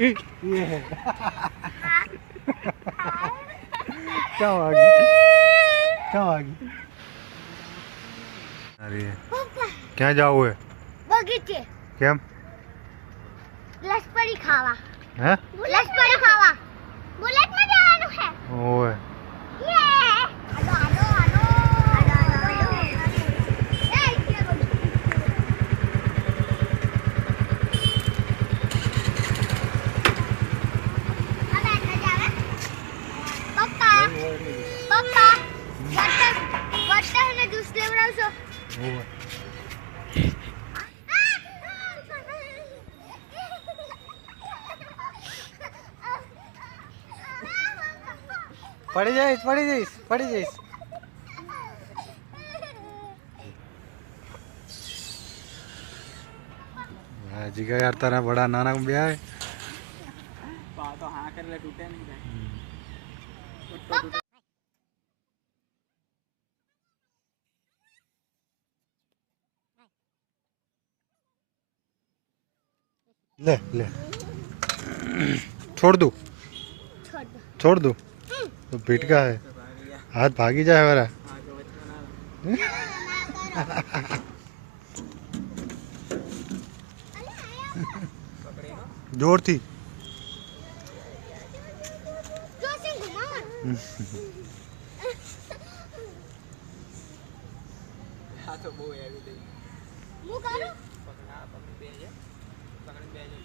ये है क्या आ गई क्या आ गई अरे क्या जाओ है બગીચે કેમ લસપરી ખાવા હે લસપરી ખાવા બુલેટમાં જવાનું છે ઓય યે આડો આડો આડો આડો આડો એ અબે ન જાવે પપ્પા પપ્પા વોટર ને જ્યુસ લેવડાવશો ઓય पड़ी जाइस पड़ी जाइस पड़ी जाइस जी का यार तारा बड़ा नाना को ब्याह है तो हाँ कर ले टूटे नहीं जाए ले ले छोड़ दो छोड़ दो तो पीट का है हाथ भागी जाए हमारा जोर थी हाँ तो वो है अभी હું કરું पकड़ा पकड़ पे है पकड़ पे है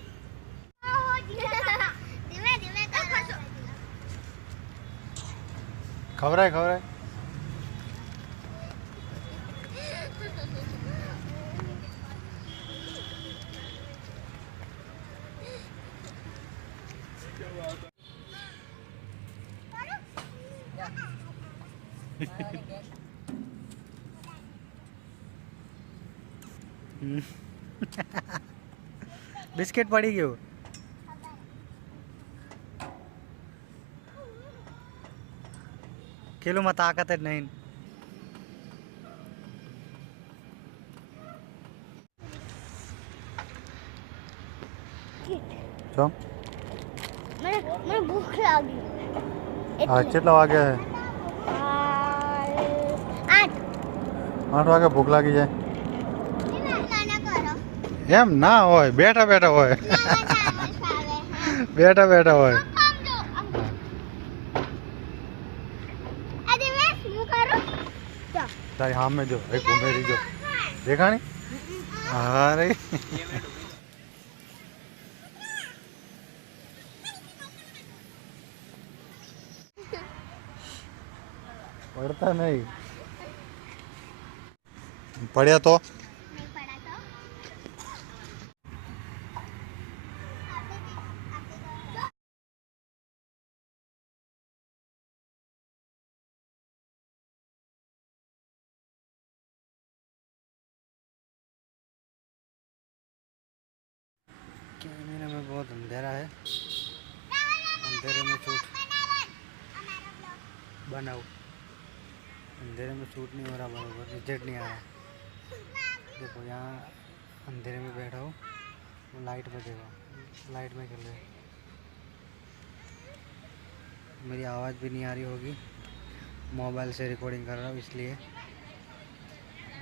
ધીમે ધીમે કરો खबर है खबर है बिस्किट पड़ी गयो किलो में ताकत है नहीं चल મને ભૂખ લાગી आज કેટલા વાગે है 8 8 વાગે ભૂખ લાગી જાય નાના કરો એમ ના હોય બેઠા બેઠા હોય બેઠા બેઠા હોય तारी हाँ में जो एक घूमे रही जो देखा नहीं अरे पढ़ता नहीं पढ़िया तो कैमरे में बहुत अंधेरा है अंधेरे में शूट बनाओ अंधेरे में शूट नहीं हो रहा बराबर रिजल्ट नहीं आ रहा देखो यहाँ अंधेरे में बैठा हो लाइट में देखो लाइट में चल रहे मेरी आवाज़ भी नहीं आ रही होगी मोबाइल से रिकॉर्डिंग कर रहा हूँ इसलिए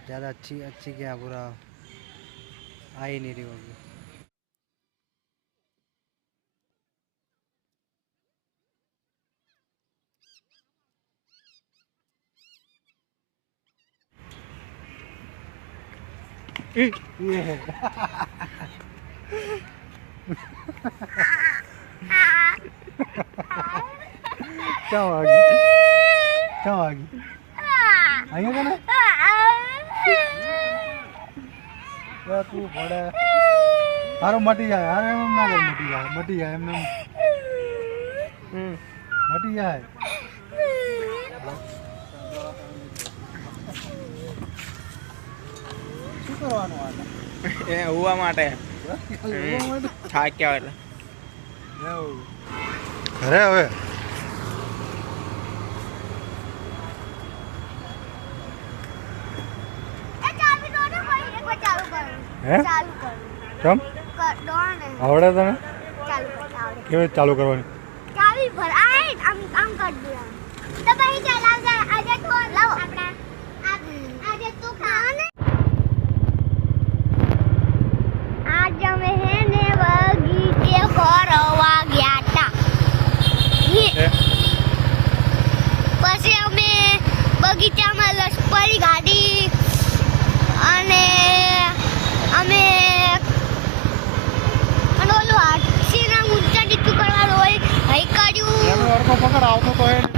ज़्यादा अच्छी क्या बुरा आ ही नहीं रही होगी ये है क्या आ गई क्या आ गई आइए का ना या तू बड़ा हारो मटी जाए हारो एम ना कर मटी जाए एम मटी जाए શું કરવાનું આને એ હુવા માટે થાક્યા એટલે ઘરે હવે હે ચાલુ કરો કેમ દોડ ને આવડે તને ચાલુ કરો કેવી રીતે ચાલુ કરવાની ચાવી પર આમ કરી દે તો પછી ચલાવ જાય આજે તો લાવ આપણા આજે તું ખાવ ને આજ અમે હે ને બગીચે ફરવા ગયા તા પછી અમે બગીચામાં લશ્કરી ગાડી અને અમે ઓલું હાથીના ઊંચા નીચું કરવાનું હોય હઈ કાઢ્યું પકડ આવતો તો